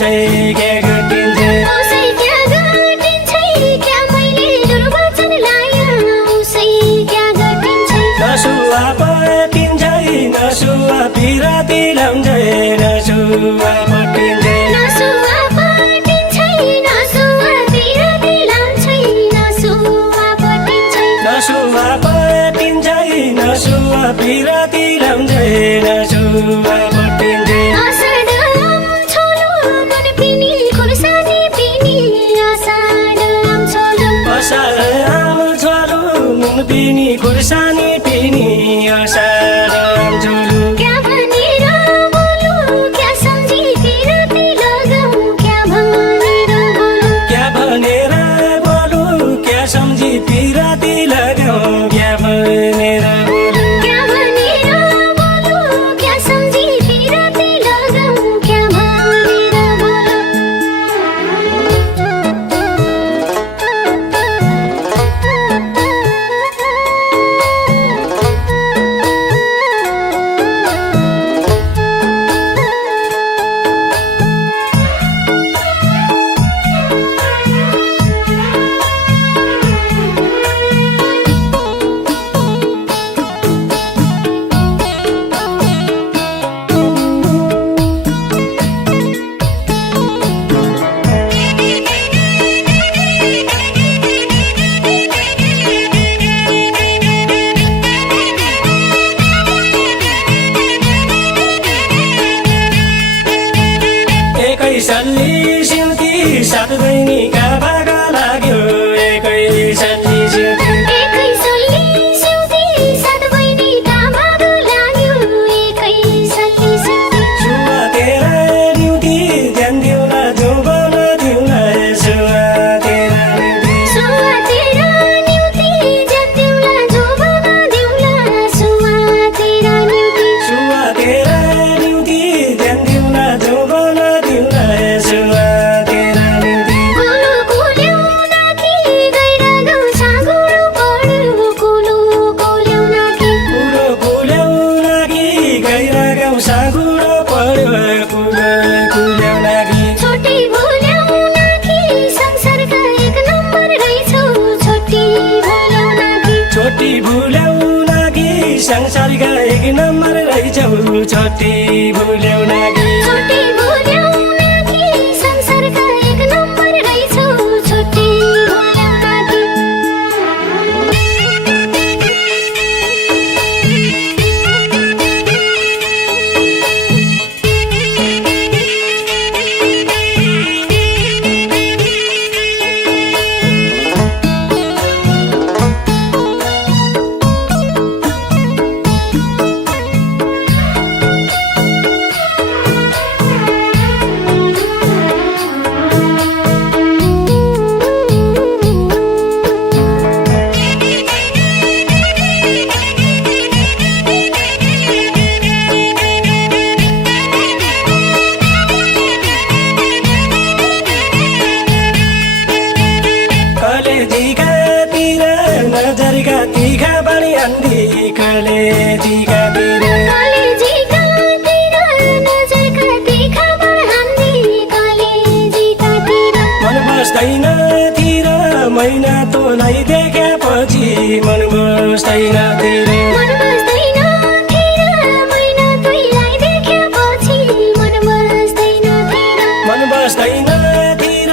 उसै क्या घटिन्छ उसै क्या घटिन्छ क्या मैले दुर्वचन लाया उसै क्या घटिन्छ नसुवा पटिन्छ नसुवा पिराती लाउँछ नसुवा पटिन्छ नसुवा पटिन्छ नसुवा पिराती लाउँछ नसुवा पटिन्छ नसुवा पटिन्छ नसुवा पिराती लाउँछ नसुवा पटिन्छ आषाढम छोलो मन पिनी खुर्सानी पिनी आषाढम छोलो आषाढम छोलो मन पिनी खुर्सानी पिनी आषाढम छोलो क्या भनेर बोलु क्या सम्झी पिराती लगाऊ क्या भनेर बोलु क्या भनेर बोलु क्या सम्झी पिराती लगाऊ क्या भनेर बोलु क्या भनेर बोलु क्या सम्झी पिराती लगाऊ क्या भनेर बोलु एकै सल्ली सिउती सात बहिनीका भागा लाग्यो एकै सल्ली सिउती एकै सल्ली सिउती सात बहिनीका भाग लाग्यो एकै सल्ली सिउती सुवा तेरा ड्युटी ध्यान दिउला जोबन दिउला सुवा तेरा ड्युटी सुवा तेरा न्युती ज्यान दिउला जोबन दिउला सुवा तेरा न्युती सुवा तेरा ड्युटी ध्यान दिउला जोबन दिउला सुवा तेरा ड्युटी कुलो कुल्याउना कि गैरा गाउँ साँगुरो पढ्यो कुलो कुल्याउना कि कुलो कुल्याउला कि गैरा गाउँ साँगुरो पढ्यो कुलो कुल्याउला कि छोटी भुल्याउना कि संसारका एक नम्बर रहेछौ छोटी भुल्याउना कि छोटी भुल्याउला कि संसारका एक नम्बर रहेछौ छोटी भुल्याउला कि छोटी भुल्याउना कि संसारका एक नम्बर रहेछौ छोटी भुल्याउना कि कलेजीकातिर नजरका तिखा बाणी अन्धी कलेजीकातिर कलेजीकातिर नजरका तिखा बाण हान्दी कलेजीकातिर मन बस्दैन तिर मैना तँलाई देखेपछि मन बस्दैन तिर मन बस्दैन थिर मैना तँलाई देखेपछि मन बस्दैन थिर मन बस्दैन तिर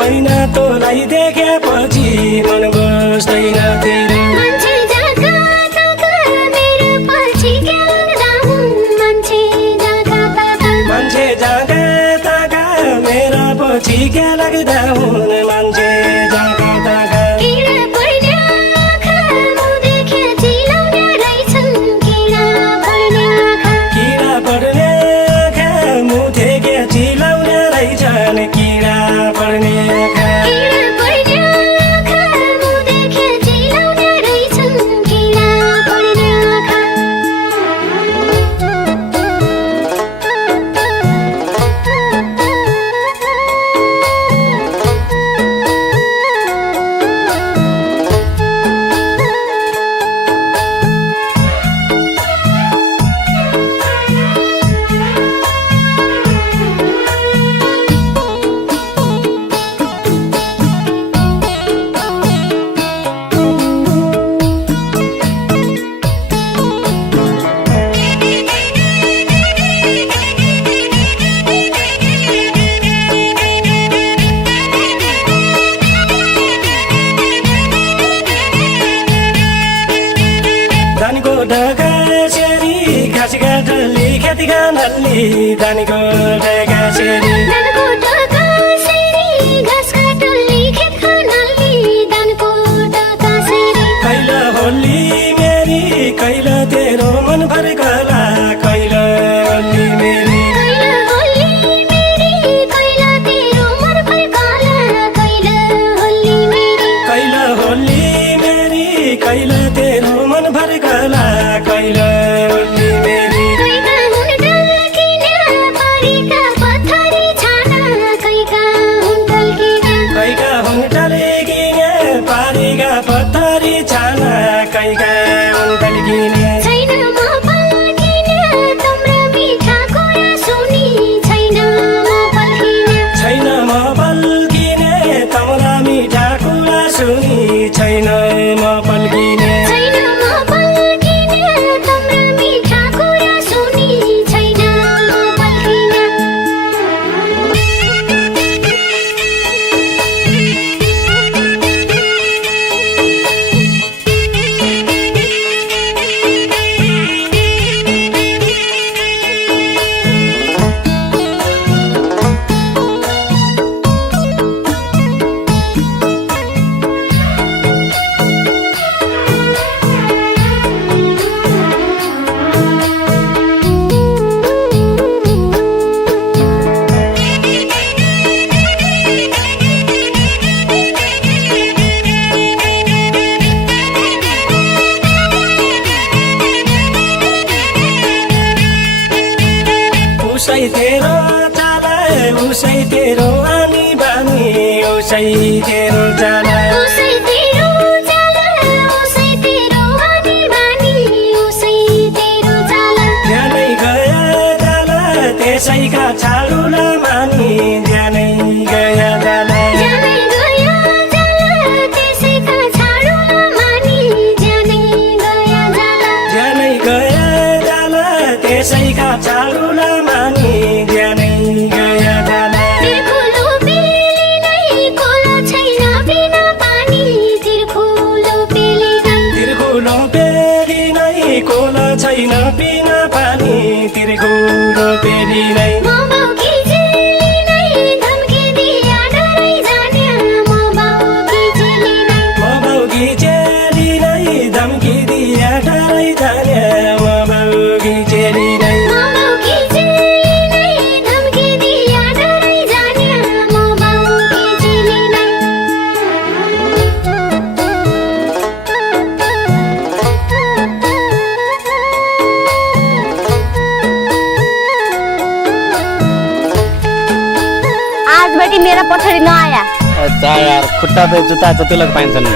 मैना तँलाई देखेपछि मन बस्दैन तिर मान्छे जगा तका मेरो पछि क्या लाग्दा हुन् मान्छे जगा तका मान्छे जागा ताका मेरा पछि क्या लाग्दा हुन् मान्छे जागा ताका किरा पर्ने आँखा मुख देखे चिलाउने रहेछन् किरा पर्ने आँखा किरा पर्ने आँखा मुथे क्या चिलाउने रहेछन् किरा पर्ने आँखा किरा पर्ने आँखा मुख देखे चिलाउने रहेछन् किरा पर्ने आँखा कासेरी घाँस काटली खेती खानली धानको कासेरी दानको कासेरी घाँस काटली खेत खानली दानको कासेरी कैला होली मेरी कैला तेरो मन फर्कला कैला होली मेरी कैला होली मेरी कैला तेरो मन फर्कला कैला होली मेरी कैला होली मेरी कैला तेरो मन फर्कला कैला होली मेरी कैका हुन टल्किने पारीका पत्थरी छाना कैका हुन टल्किने कैका हुन टल्किने पारीका पत्थरी छाना कैका हुन टल्किने छैन म पल्किने तम्रा मिठा कुरा सुनि छैन म पल्किने छैन म पल्किने तमरा मिठा कुरा सुनि छैन म पल्किने छैन म पल्किने तम्रा मिठा कुरा सुनि छैन म पल्किने उसै तेरो चाला उसै तेरो आनी बानी उसै तेरो चाला उसै तेरो जाला उसै तेरो आनी बानी उसै तेरो जाला ज्यानै गया जाला त्यसैका छाडुला मानी ज्यानै गया जाला ज्यानै गया जाला त्यसैका छाडुला मानी ज्यानै गया जाला ज्यानै गया जाला त्यसैका छाडुला मानी ज्यानै गया जाला तिर्खुलो पेली नै खोला छैन बिना पानी तिर्खुलो पेली नै तिर्खुलो पेली नै कोला छैन बिना पानी तिर्खुलो पेली नै म बाउकी चेली नै धम्की दिया डराइ जाने म बाउकी चेली नै म बाउकी चेली नै धम्की दिया डराइ जाने म बाउकी चेली नै म बाउकी चेली नै धम्की दिया डराइ जाने म बाउकी चेली नै आज बेटी मेरा पथरी नआया। अच्छा यार खुट्टा पे जूता जति लोग पाइन्छ नि